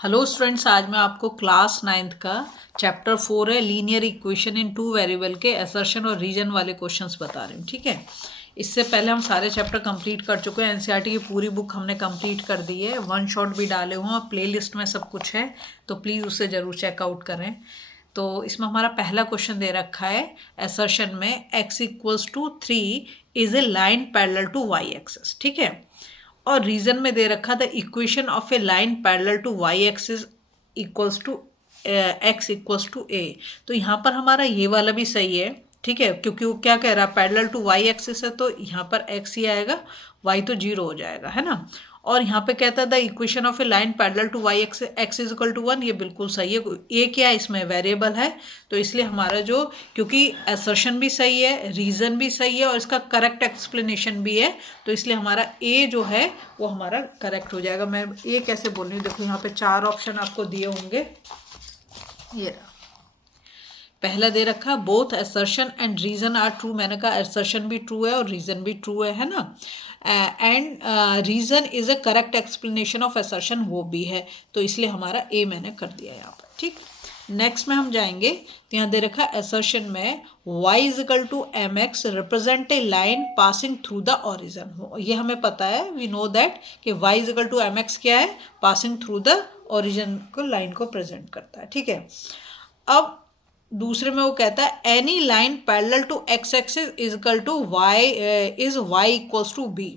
Hello students, आज मैं आपको क्लास 9th का चैप्टर 4 है linear equation in two variable के असर्शन और रीजन वाले क्वेश्चंस बता रही हूँ। ठीक है, इससे पहले हम सारे चैप्टर कंप्लीट कर चुके हैं। एनसीईआरटी की पूरी बुक हमने कंप्लीट कर दी है, वन शॉट भी डाले हुए हैं और प्ले लिस्ट में सब कुछ है, तो प्लीज़ उसे ज़रूर चेकआउट करें। तो इसमें हमारा पहला क्वेश्चन दे रखा है असर्शन में x equals to 3 is a line parallel to y axis. ठीक है, और रीजन में दे रखा था equation of a line parallel to Y axis equals to X equals to A. तो यहाँ पर हमारा ये वाला भी सही है। ठीक है, क्योंकि वो क्या कह रहा है, पैरेलल टू वाई एक्सिस है, तो यहाँ पर एक्स ही आएगा, वाई तो जीरो हो जाएगा, है ना। और यहाँ पे कहता था equation of a line parallel to y x x is equal to 1, ये बिल्कुल सही है। ए क्या है, इसमें वेरिएबल है, तो इसलिए हमारा जो, क्योंकि असर्शन भी सही है, रीज़न भी सही है और इसका करेक्ट एक्सप्लेनेशन भी है, तो इसलिए हमारा ए जो है वो हमारा करेक्ट हो जाएगा। मैं ए कैसे बोल रही हूँ, देखो यहाँ पे 4 ऑप्शन आपको दिए होंगे। ये पहला दे रखा both assertion and reason are true. मैंने कहा असर्शन भी ट्रू है और रीजन भी ट्रू है ना। And reason is a correct explanation of assertion, वो भी है, तो इसलिए हमारा ए मैंने कर दिया यहाँ पर। ठीक, नेक्स्ट में हम जाएंगे, तो यहाँ दे रखा असर्शन में y is equal to M x represent a line passing through the origin. ये हमें पता है, वी नो दैट कि y is equal to M x क्या है, पासिंग थ्रू द ओरिजिन को, लाइन को प्रेजेंट करता है। ठीक है, अब दूसरे में वो कहता है any line parallel to X axis is equal to Y is Y equals to B.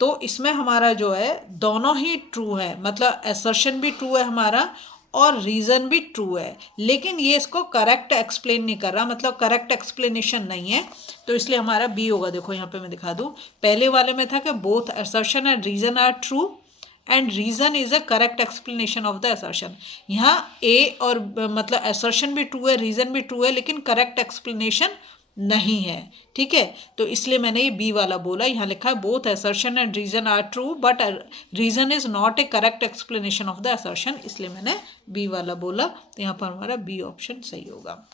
तो इसमें हमारा जो है दोनों ही ट्रू है, मतलब असर्शन भी ट्रू है हमारा और रीज़न भी ट्रू है, लेकिन ये इसको करेक्ट एक्सप्लेन नहीं कर रहा, मतलब करेक्ट एक्सप्लेनेशन नहीं है, तो इसलिए हमारा बी होगा। देखो यहाँ पे मैं दिखा दूँ, पहले वाले में था कि both assertion and reason are true and reason is a correct explanation of the assertion. यहाँ ए और मतलब असर्शन भी ट्रू है, रीजन भी ट्रू है, लेकिन करेक्ट एक्सप्लेनेशन नहीं है। ठीक है, तो इसलिए मैंने ये बी वाला बोला। यहाँ लिखा है both assertion and reason are true but reason is not a correct explanation of the assertion, इसलिए मैंने बी वाला बोला, तो यहाँ पर हमारा बी ऑप्शन सही होगा।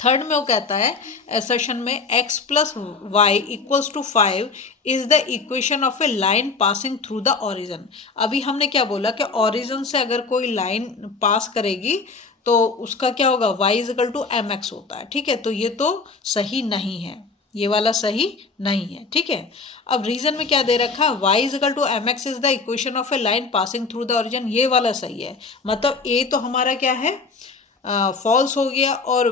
थर्ड में वो कहता है असर्शन में x plus Y equals to 5 is the equation of a line passing through the origin. अभी हमने क्या बोला कि ओरिजिन से अगर कोई लाइन पास करेगी तो उसका क्या होगा, y is equal to M X होता है। ठीक है, तो ये तो सही नहीं है, ये वाला सही नहीं है। ठीक है, अब रीजन में क्या दे रखा है, y is equal to M X is the equation of a line passing through the origin, ये वाला सही है। मतलब ए तो हमारा क्या है, फॉल्स हो गया, और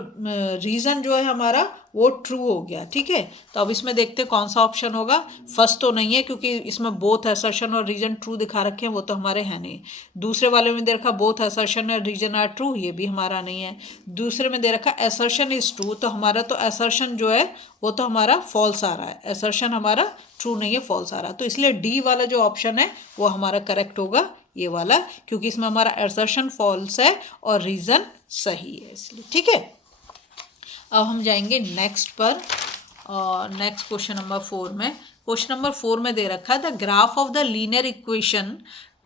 रीज़न जो है हमारा वो ट्रू हो गया। ठीक है, तो अब इसमें देखते हैं कौन सा ऑप्शन होगा। फर्स्ट तो नहीं है, क्योंकि इसमें बोथ असर्शन और रीजन ट्रू दिखा रखे हैं, वो तो हमारे हैं नहीं। दूसरे वाले में दे रखा बोथ असर्शन और रीजन आर ट्रू, ये भी हमारा नहीं है। दूसरे में दे रखा असर्शन इज ट्रू, तो हमारा तो असर्शन जो है वो तो हमारा फॉल्स आ रहा है, असर्शन हमारा ट्रू नहीं है, फॉल्स आ रहा है, तो इसलिए डी वाला जो ऑप्शन है वो हमारा करेक्ट होगा, ये वाला, क्योंकि इसमें हमारा असर्शन फॉल्स है और रीज़न सही है, इसलिए। ठीक है, अब हम जाएंगे नेक्स्ट पर, और नेक्स्ट क्वेश्चन नंबर 4 में। क्वेश्चन नंबर 4 में दे रखा है the graph of the linear equation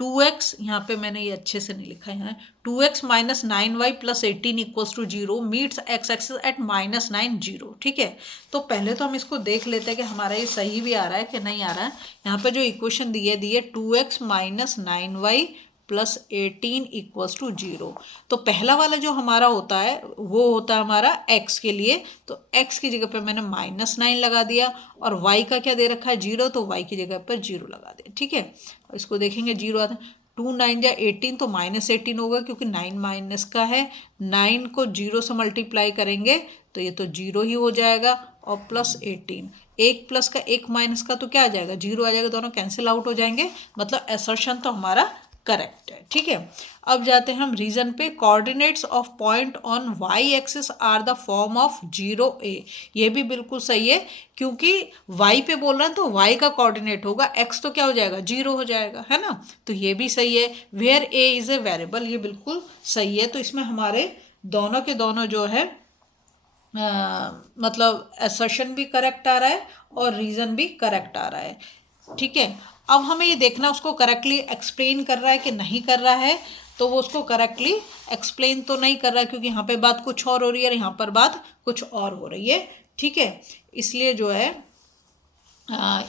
2x, यहाँ पे मैंने ये अच्छे से नहीं लिखा है, 2x minus 9y plus 18 equals to 0 meets x axis at minus 9 0। ठीक है, तो पहले तो हम इसको देख लेते हैं कि हमारा ये सही भी आ रहा है कि नहीं आ रहा है। यहाँ पे जो इक्वेशन दी है 2x minus 9y plus 18 equals to 0, तो पहला वाला जो हमारा होता है वो होता है हमारा x के लिए, तो x की जगह पे मैंने माइनस 9 लगा दिया, और y का क्या दे रखा है 0, तो y की जगह पर 0 लगा दिया। ठीक है, इसको देखेंगे 0 आता है, 2 9 या 18, तो माइनस 18 होगा, क्योंकि 9 माइनस का है, 9 को 0 से मल्टीप्लाई करेंगे तो ये तो 0 ही हो जाएगा, और प्लस 18, एक प्लस का एक माइनस का तो क्या आ जाएगा, 0 आ जाएगा, दोनों कैंसिल आउट हो जाएंगे, मतलब असर्शन तो हमारा करेक्ट है। ठीक है, अब जाते हैं हम रीजन पे। Coordinates of point on Y axis are the form of 0 a, ये भी बिल्कुल सही है, क्योंकि y पे बोल रहे हैं तो y का कोऑर्डिनेट होगा, x तो क्या हो जाएगा 0 हो जाएगा, है ना, तो ये भी सही है। Where a is a variable, ये बिल्कुल सही है, तो इसमें हमारे दोनों के दोनों जो है मतलब असर्शन भी करेक्ट आ रहा है और रीज़न भी करेक्ट आ रहा है। ठीक है, अब हमें ये देखना उसको करेक्टली एक्सप्लेन कर रहा है कि नहीं कर रहा है, तो वो उसको करेक्टली एक्सप्लेन तो नहीं कर रहा है, क्योंकि यहाँ पे बात कुछ और हो रही है और यहाँ पर बात कुछ और हो रही है। ठीक है, इसलिए जो है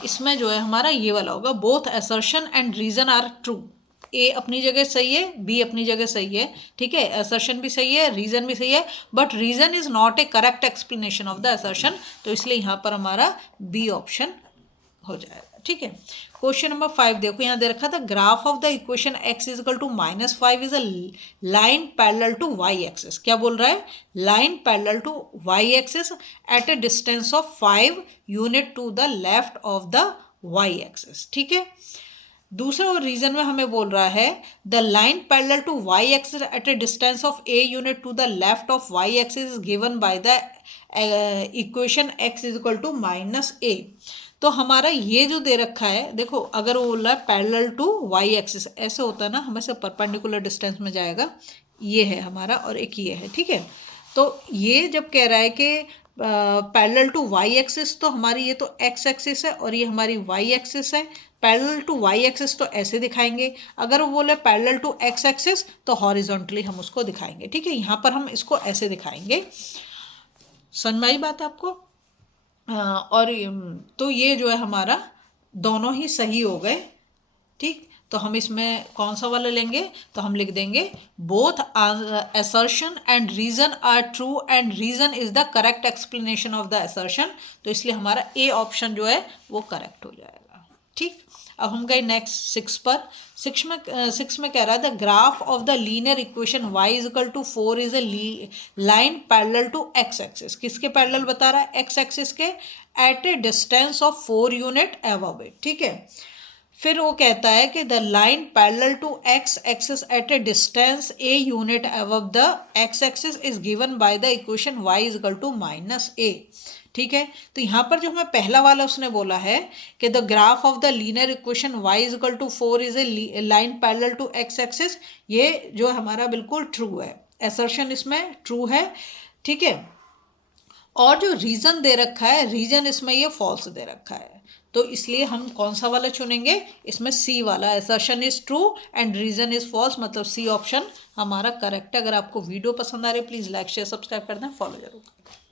इसमें जो है हमारा ये वाला होगा both assertion and reason are true, A अपनी जगह सही है, बी अपनी जगह सही है, ठीक है, असर्शन भी सही है, रीज़न भी सही है, but reason is not a correct explanation of the assertion, तो इसलिए यहाँ पर हमारा बी ऑप्शन हो जाएगा, ठीक है। क्वेश्चन नंबर 5 देखो, यहाँ दे रखा था graph of the equation x is equal to -5 is a line parallel to y axis. क्या बोल रहा है? Line parallel to y axis at a distance of 5 unit to the left of the y axis, ठीक है। दूसरा और reason में हमें बोल रहा है the line parallel to y axis at a distance of a unit to the left of y axis is given by the equation x is equal to -a। तो हमारा ये जो दे रखा है, देखो अगर वो बोल रहा है पैरेलल टू y एक्सिस, ऐसे होता है ना, हमें से परपेंडिकुलर डिस्टेंस में जाएगा, ये है हमारा और एक ये है, ठीक है। तो ये जब कह रहा है कि पैरेलल टू y एक्सिस, तो हमारी ये तो x एक्सिस है और ये हमारी y एक्सिस है। पैरेलल टू y एक्सिस तो ऐसे दिखाएंगे, अगर वो बोले पैरेलल टू x एक्सिस तो हॉरिजॉन्टली हम उसको दिखाएंगे, ठीक है। यहाँ पर हम इसको ऐसे दिखाएंगे, समझ में आई बात आपको? और तो ये जो है हमारा दोनों ही सही हो गए, ठीक। तो हम इसमें कौन सा वाला लेंगे? तो हम लिख देंगे both assertion and reason are true and reason is the correct explanation of the assertion, तो इसलिए हमारा ए ऑप्शन जो है वो करेक्ट हो जाएगा, ठीक। अब हम गए नेक्स्ट 6 पर। 6 में कह रहा है the graph of the linear equation y is equal to 4 is a line parallel to x axis. किसके पैरेलल बता रहा है? x एक्सिस के, at a distance of 4 unit above it, ठीक है। फिर वो कहता है कि the line parallel to x axis at a distance a unit above the x axis is given by the equation y is equal to -a, ठीक है। तो यहाँ पर जो हमें पहला वाला उसने बोला है कि the graph of the linear equation y is equal to 4 is a line parallel to x axis, ये जो हमारा बिल्कुल ट्रू है, असर्शन इसमें ट्रू है, ठीक है। और जो रीज़न दे रखा है, रीज़न इसमें ये फॉल्स दे रखा है, तो इसलिए हम कौन सा वाला चुनेंगे? इसमें सी वाला, assertion is true and reason is false, मतलब सी ऑप्शन हमारा करेक्ट है। अगर आपको वीडियो पसंद आ रही है प्लीज़ लाइक शेयर सब्सक्राइब कर दें, फॉलो जरूर करें।